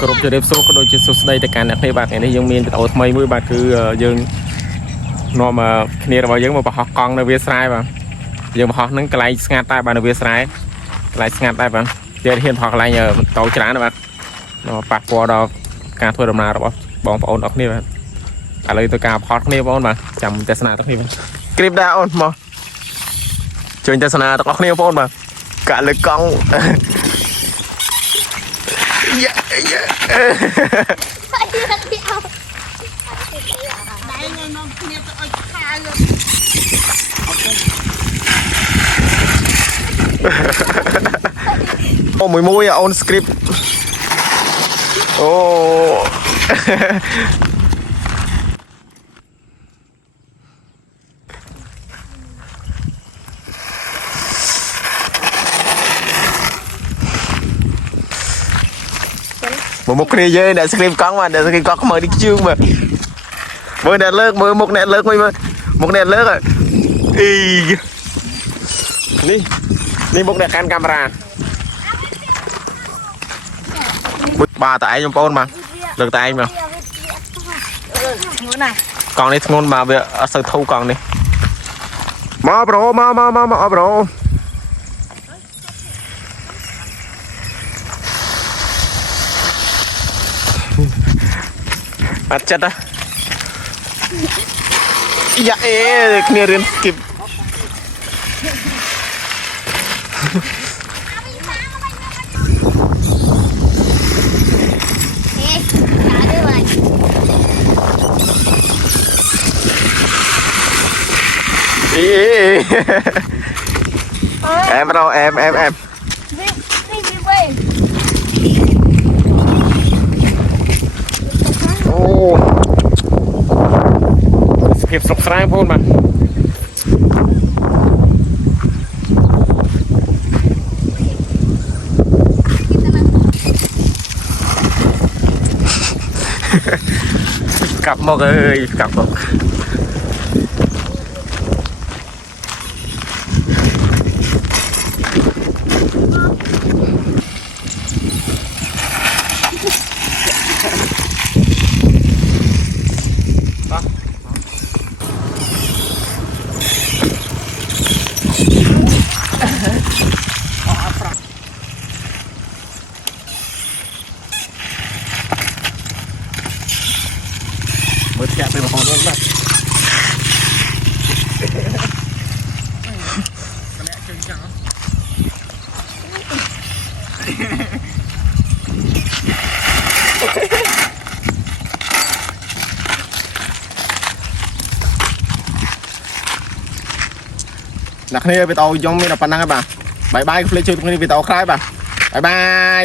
กรุบจะเรียบสู้ก็โดยจะสุดได้แต่การนักในบาทนี้ยังมีแต่เอาทำไมมือบาทคือยังนอมาเนี่ยเรายังมาปะฮอกกองในเวียสายป่ะยังปะฮอกนั้นกลายงานใต้บานในเวียสายกลายงานใต้ป่ะเดี๋ยวเห็นพอกลายเนี่ยโตจ้านะบ้างเราปัดปอดการทัวร์ดำนาเราบองปอนออกนี่ป่ะอะไรตัวการพอดนี่ปอนมาจำเทศนาตรงนี้ป่ะคลิปดาวน์มาเชิญเทศนาตรงนี้ปอนมากะเลยกองเยอะเยอะโอ้มวยมวยอ่ะออนสคริปต์โอ้một mục này dê để screen con mà để screen con mở đi chương mà mới nẹt lơ mới một nẹt lơ mới một nẹt lơ rồi y đi đi một nẹt can camera ba tại trong phone mà được tại mà còn đi ngôn mà về sơ thu còn đi ma bro ma bro Acet dah. Ya kenirin skip. Em đâu em.เก็บสกสายพูดมากลับหมกเลยกลับหมกมือแกะเป็นของรถแบบนักเรียนไปต่อยงมีนักปนังกันป่ะบายบายก็เลยช่วยตรงนี้ไปต่อใครป่ะบายบาย